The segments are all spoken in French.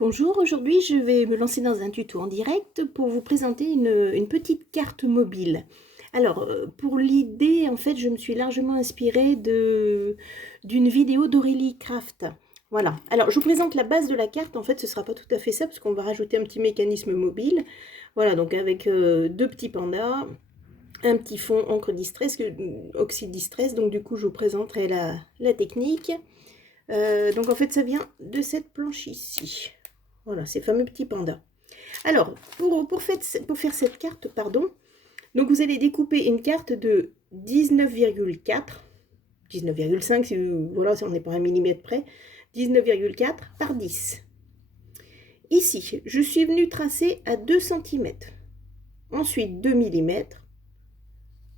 Bonjour, aujourd'hui je vais me lancer dans un tuto en direct pour vous présenter une petite carte mobile. Alors, pour l'idée, en fait, je me suis largement inspirée d'une vidéo d'Aurélie Craft. Voilà. Alors, je vous présente la base de la carte. En fait, ce ne sera pas tout à fait ça, parce qu'on va rajouter un petit mécanisme mobile. Voilà, donc avec deux petits pandas, un petit fond encre distress, oxyde distress. Donc, du coup, je vous présenterai la technique. Donc, en fait, ça vient de cette planche ici. Voilà, ces fameux petits pandas. Alors, pour faire cette carte, pardon, donc vous allez découper une carte de 19,4, 19,5 si, voilà, si on n'est pas 1 mm près, 19,4 par 10. Ici, je suis venue tracer à 2 cm, ensuite 2 mm,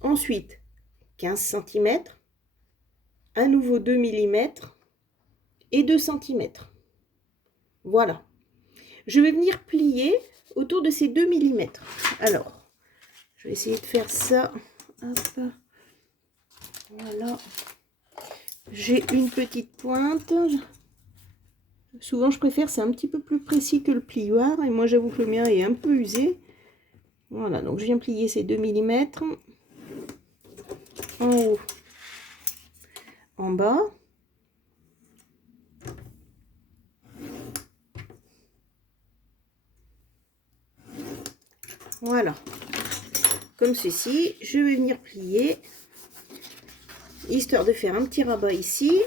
ensuite 15 cm, à nouveau 2 mm et 2 cm. Voilà. Je vais venir plier autour de ces 2 mm. Alors, je vais essayer de faire ça. Hop. Voilà. J'ai une petite pointe. Souvent, je préfère, c'est un petit peu plus précis que le plioir. Et moi, j'avoue que le mien est un peu usé. Voilà, donc je viens plier ces 2 mm. En haut, en bas. Voilà. Comme ceci, je vais venir plier, histoire de faire un petit rabat ici.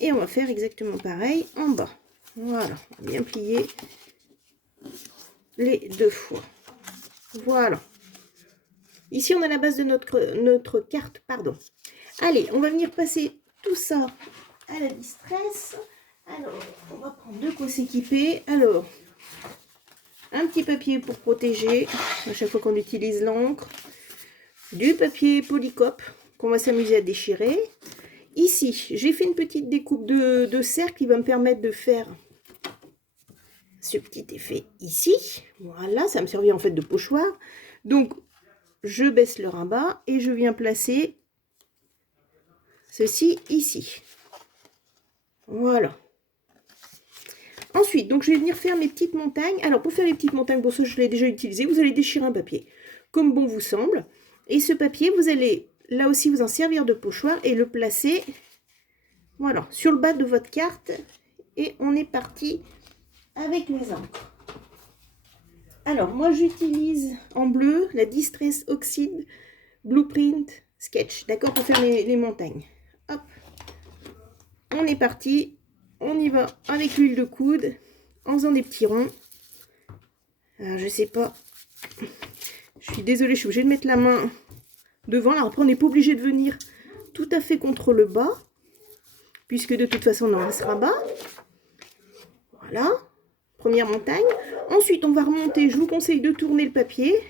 Et on va faire exactement pareil en bas. Voilà, on va bien plier les deux fois. Voilà. Ici, on a la base de notre carte, pardon. Allez, on va venir passer tout ça à la distress. Alors, on va prendre de quoi s'équiper. Alors, un petit papier pour protéger à chaque fois qu'on utilise l'encre. Du papier polycope qu'on va s'amuser à déchirer. Ici, j'ai fait une petite découpe de cercle qui va me permettre de faire ce petit effet ici. Voilà, ça me servir en fait de pochoir. Donc, je baisse le rabat et je viens placer ceci ici. Voilà. Ensuite, donc je vais venir faire mes petites montagnes. Alors, pour faire les petites montagnes, pour ça, je l'ai déjà utilisé. Vous allez déchirer un papier, comme bon vous semble. Et ce papier, vous allez là aussi vous en servir de pochoir et le placer, voilà, sur le bas de votre carte. Et on est parti avec les encres. Alors, moi, j'utilise en bleu la Distress Oxide Blueprint Sketch, d'accord, pour faire les montagnes. Hop, on est parti. On y va avec l'huile de coude, en faisant des petits ronds. Alors, je sais pas. Je suis désolée, je suis obligée de mettre la main devant. Alors après, on n'est pas obligé de venir tout à fait contre le bas, puisque de toute façon, on en restera bas. Voilà, première montagne. Ensuite, on va remonter. Je vous conseille de tourner le papier.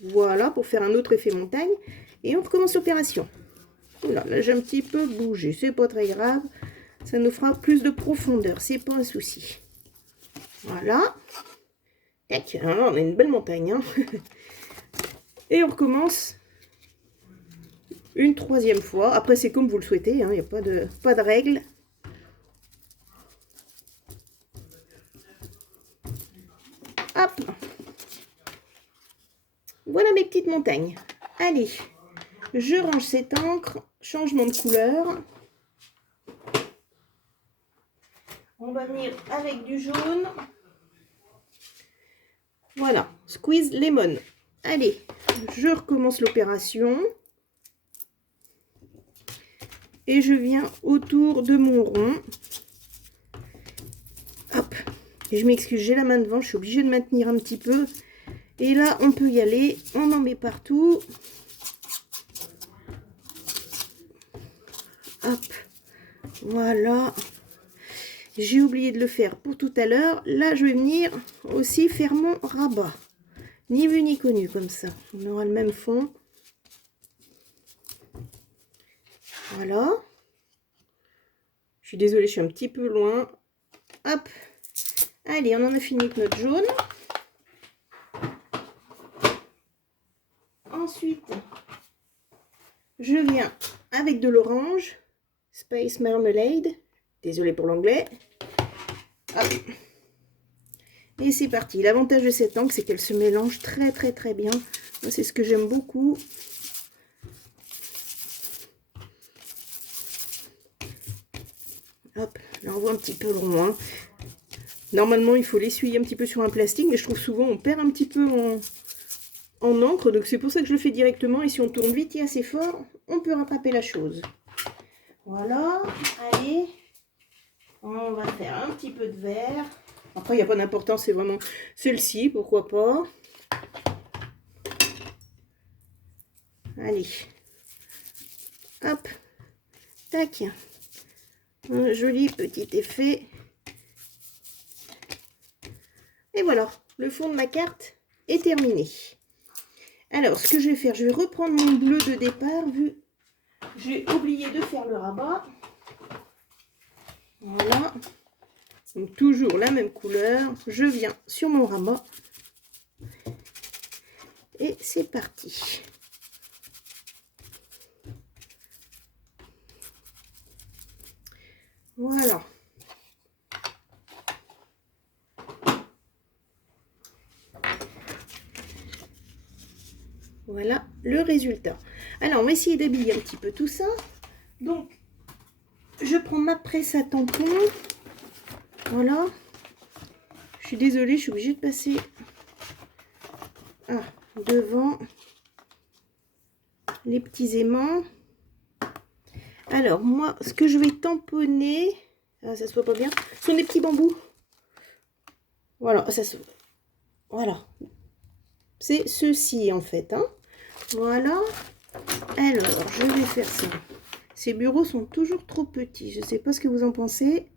Voilà, pour faire un autre effet montagne. Et on recommence l'opération. Là, j'ai un petit peu bougé. C'est pas très grave. Ça nous fera plus de profondeur. C'est pas un souci. Voilà. Tac. Alors, on a une belle montagne. Hein. Et on recommence une troisième fois. Après, c'est comme vous le souhaitez. Il n'y a pas de règle. Hop. Voilà mes petites montagnes. Allez, je range cette encre. Changement de couleur. On va venir avec du jaune. Voilà, squeeze lemon. Allez, je recommence l'opération. Et je viens autour de mon rond. Hop, et je m'excuse, j'ai la main devant, je suis obligée de maintenir un petit peu. Et là, on peut y aller, on en met partout. Hop, voilà. J'ai oublié de le faire pour tout à l'heure. Là, je vais venir aussi faire mon rabat. Ni vu ni connu, comme ça. On aura le même fond. Voilà. Je suis désolée, je suis un petit peu loin. Hop. Allez, on en a fini avec notre jaune. Ensuite, je viens avec de l'orange. Space Marmalade. Désolée pour l'anglais. Hop. Et c'est parti. L'avantage de cette encre, c'est qu'elle se mélange très très très bien. Moi, c'est ce que j'aime beaucoup. Hop, là on voit un petit peu le rond. Hein. Normalement, il faut l'essuyer un petit peu sur un plastique, mais je trouve souvent on perd un petit peu en encre. Donc c'est pour ça que je le fais directement. Et si on tourne vite et assez fort, on peut rattraper la chose. Voilà, allez. On va faire un petit peu de vert. Après, il n'y a pas d'importance, c'est vraiment celle-ci, pourquoi pas. Allez. Hop. Tac. Un joli petit effet. Et voilà, le fond de ma carte est terminé. Alors, ce que je vais faire, je vais reprendre mon bleu de départ, vu que j'ai oublié de faire le rabat. Voilà. Donc, toujours la même couleur. Je viens sur mon rabat. Et c'est parti. Voilà. Voilà le résultat. Alors, on va essayer d'habiller un petit peu tout ça. Donc, je prends ma presse à tampon. Voilà. Je suis désolée, je suis obligée de passer devant les petits aimants. Alors, moi, ce que je vais tamponner, ça se voit pas bien, ce sont des petits bambous. Voilà, ça se... Voilà. C'est ceci, en fait. Hein. Voilà. Alors, je vais faire ça. Ces bureaux sont toujours trop petits. Je ne sais pas ce que vous en pensez.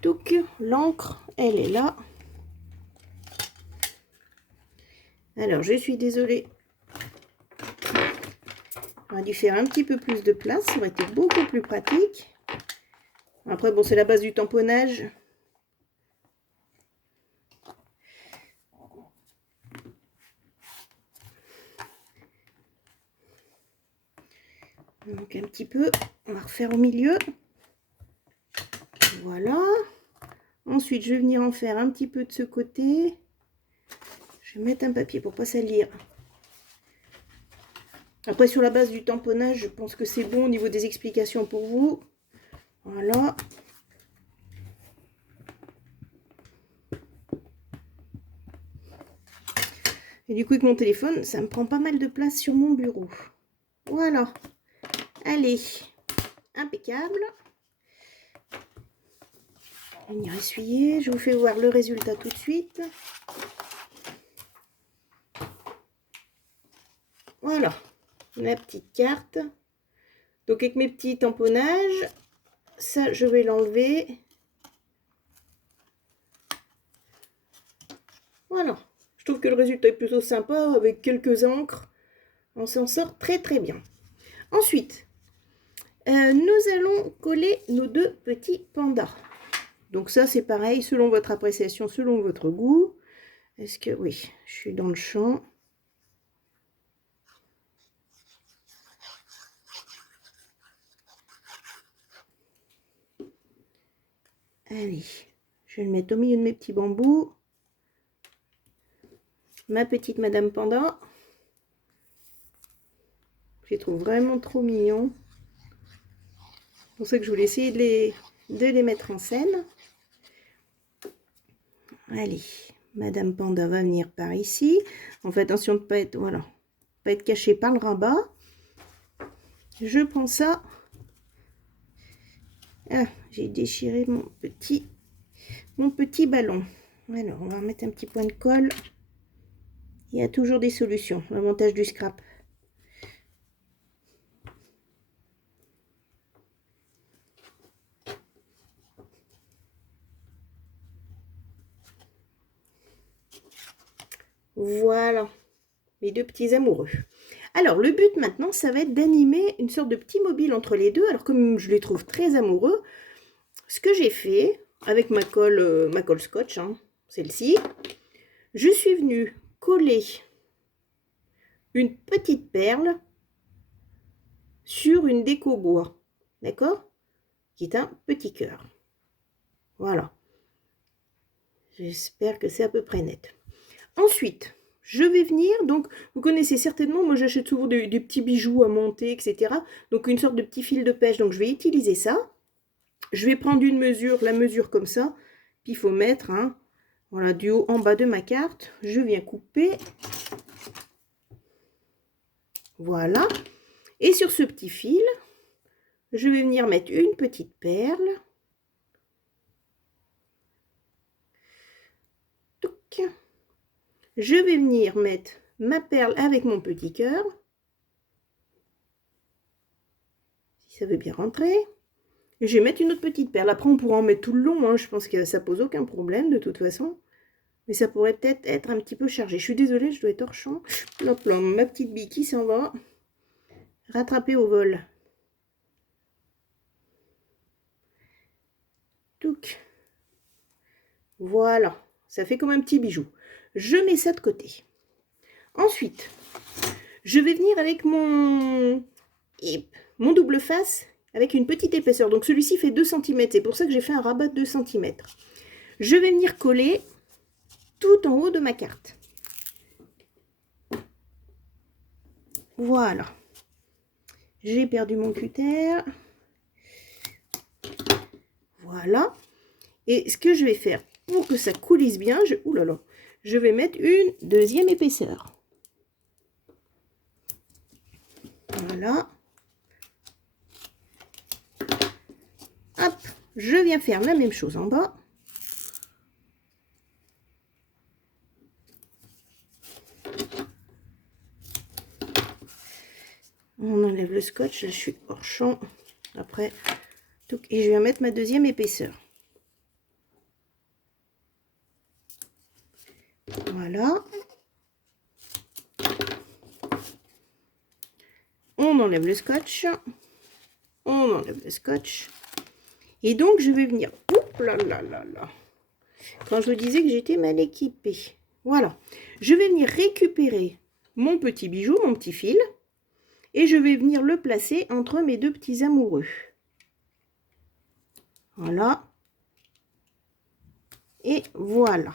Donc, l'encre, elle est là. Alors, je suis désolée. J'aurais dû faire un petit peu plus de place. Ça aurait été beaucoup plus pratique. Après, bon, c'est la base du tamponnage. Donc, un petit peu. On va refaire au milieu. Voilà. Ensuite, je vais venir en faire un petit peu de ce côté. Je vais mettre un papier pour pas salir. Après, sur la base du tamponnage, je pense que c'est bon au niveau des explications pour vous. Voilà. Et du coup, avec mon téléphone, ça me prend pas mal de place sur mon bureau. Voilà. Allez. Impeccable. Je vais venir essuyer. Je vous fais voir le résultat tout de suite. Voilà. La petite carte. Donc, avec mes petits tamponnages, ça, je vais l'enlever. Voilà. Je trouve que le résultat est plutôt sympa avec quelques encres. On s'en sort très très bien. Ensuite, nous allons coller nos deux petits pandas. Donc ça, c'est pareil, selon votre appréciation, selon votre goût. Est-ce que... Oui, je suis dans le champ. Allez, je vais le mettre au milieu de mes petits bambous. Ma petite Madame Panda. Je les trouve vraiment trop mignons. C'est pour ça que je voulais essayer de les mettre en scène. Allez, Madame Panda va venir par ici. On fait attention de ne pas être, voilà, pas être caché par le rabat. Je prends ça. Ah, j'ai déchiré mon petit ballon. Alors, on va mettre un petit point de colle. Il y a toujours des solutions. L'avantage du scrap. Voilà, mes deux petits amoureux. Alors, le but maintenant, ça va être d'animer une sorte de petit mobile entre les deux. Alors, comme je les trouve très amoureux, ce que j'ai fait avec ma colle scotch, hein, celle-ci, je suis venue coller une petite perle sur une déco bois, d'accord, qui est un petit cœur. Voilà. J'espère que c'est à peu près net. Ensuite, je vais venir, donc vous connaissez certainement, moi j'achète souvent des petits bijoux à monter, etc. Donc une sorte de petit fil de pêche, donc je vais utiliser ça. Je vais prendre une mesure, la mesure comme ça, puis il faut mettre, hein, voilà, du haut en bas de ma carte. Je viens couper. Voilà. Et sur ce petit fil, je vais venir mettre une petite perle. Touc. Je vais venir mettre ma perle avec mon petit cœur. Si ça veut bien rentrer. Et je vais mettre une autre petite perle. Après, on pourra en mettre tout le long, hein. Je pense que ça pose aucun problème de toute façon. Mais ça pourrait peut-être être un petit peu chargé. Je suis désolée, je dois être hors champ. Hop là, ma petite bille qui s'en va. Rattraper au vol. Touc. Voilà. Ça fait comme un petit bijou. Je mets ça de côté. Ensuite, je vais venir avec mon double face avec une petite épaisseur. Donc celui-ci fait 2 cm. C'est pour ça que j'ai fait un rabat de 2 cm. Je vais venir coller tout en haut de ma carte. Voilà. J'ai perdu mon cutter. Voilà. Et ce que je vais faire pour que ça coulisse bien, je vais mettre une deuxième épaisseur. Voilà. Hop, je viens faire la même chose en bas. On enlève le scotch, là je suis hors champ. Après, et je viens mettre ma deuxième épaisseur. Voilà. On enlève le scotch. On enlève le scotch. Et donc, je vais venir... Oups là là là là. Quand je vous disais que j'étais mal équipée. Voilà. Je vais venir récupérer mon petit bijou, mon petit fil. Et je vais venir le placer entre mes deux petits amoureux. Voilà. Et voilà.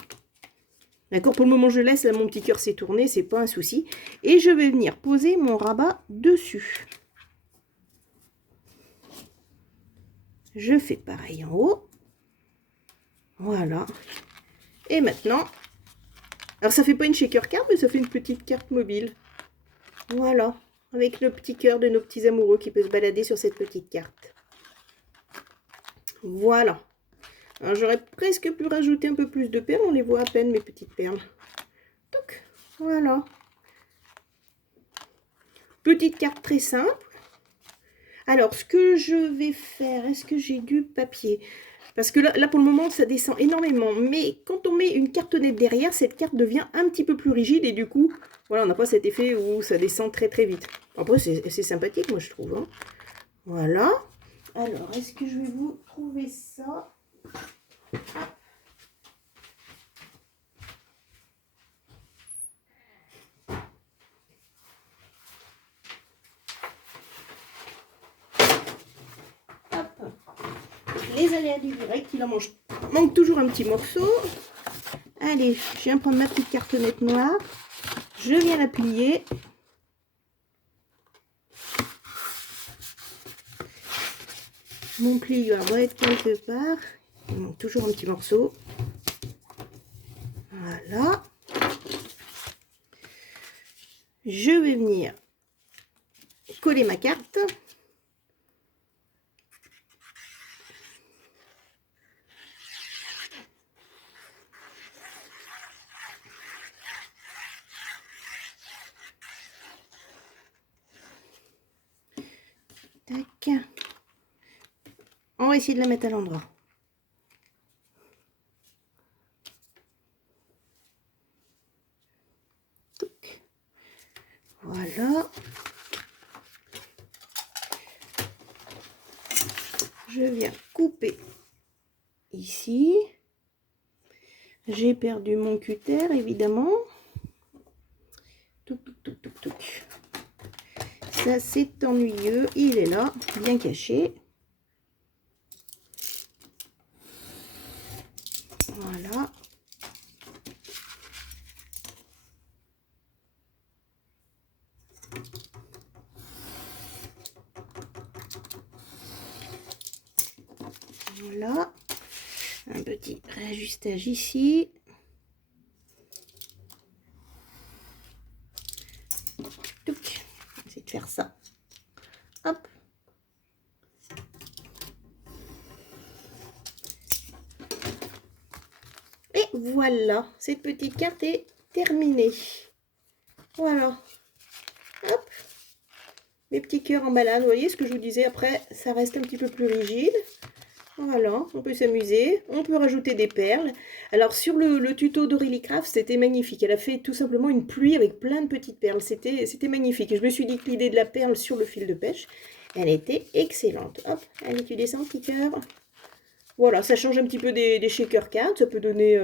D'accord, pour le moment je laisse, là mon petit cœur s'est tourné, c'est pas un souci. Et je vais venir poser mon rabat dessus. Je fais pareil en haut. Voilà. Et maintenant, alors ça fait pas une shaker card, mais ça fait une petite carte mobile. Voilà, avec le petit cœur de nos petits amoureux qui peut se balader sur cette petite carte. Voilà. Alors j'aurais presque pu rajouter un peu plus de perles, on les voit à peine mes petites perles. Donc, voilà. Petite carte très simple. Alors ce que je vais faire, est-ce que j'ai du papier? Parce que là pour le moment ça descend énormément. Mais quand on met une cartonnette derrière, cette carte devient un petit peu plus rigide. Et du coup, voilà, on n'a pas cet effet où ça descend très très vite. Après c'est sympathique moi je trouve. Hein. Voilà. Alors est-ce que je vais vous trouver ça? Hop. Les aléas du direct, il en manque toujours un petit morceau. Allez, je viens prendre ma petite cartonnette noire. Je viens la plier. Mon plieur doit être quelque part. Il manque toujours un petit morceau. Voilà. Je vais venir coller ma carte. Tac. On va essayer de la mettre à l'endroit. Voilà. Je viens couper ici. J'ai perdu mon cutter, évidemment. Touc, touc, touc, touc, touc. Ça, c'est ennuyeux. Il est là, bien caché. Voilà. Voilà. Un petit réajustage ici. On va essayer de faire ça. Hop. Et voilà, cette petite carte est terminée. Voilà. Hop. Les petits cœurs en balade, vous voyez ce que je vous disais, après ça reste un petit peu plus rigide. Voilà, on peut s'amuser, on peut rajouter des perles. Alors sur le tuto d'Aurélie Craft, c'était magnifique. Elle a fait tout simplement une pluie avec plein de petites perles. C'était magnifique. Et je me suis dit que l'idée de la perle sur le fil de pêche, elle était excellente. Hop, allez, tu descends, petit cœur. Voilà, ça change un petit peu des shaker cards. Ça peut donner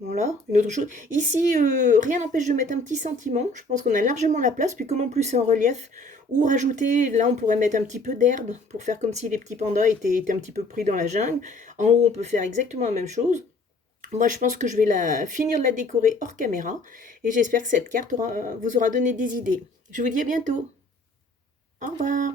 voilà, une autre chose. Ici, rien n'empêche de mettre un petit sentiment. Je pense qu'on a largement la place. Puis comme en plus c'est en relief, ou rajouter, là on pourrait mettre un petit peu d'herbe pour faire comme si les petits pandas étaient un petit peu pris dans la jungle. En haut, on peut faire exactement la même chose. Moi, je pense que je vais finir de la décorer hors caméra. Et j'espère que cette carte vous aura donné des idées. Je vous dis à bientôt. Au revoir.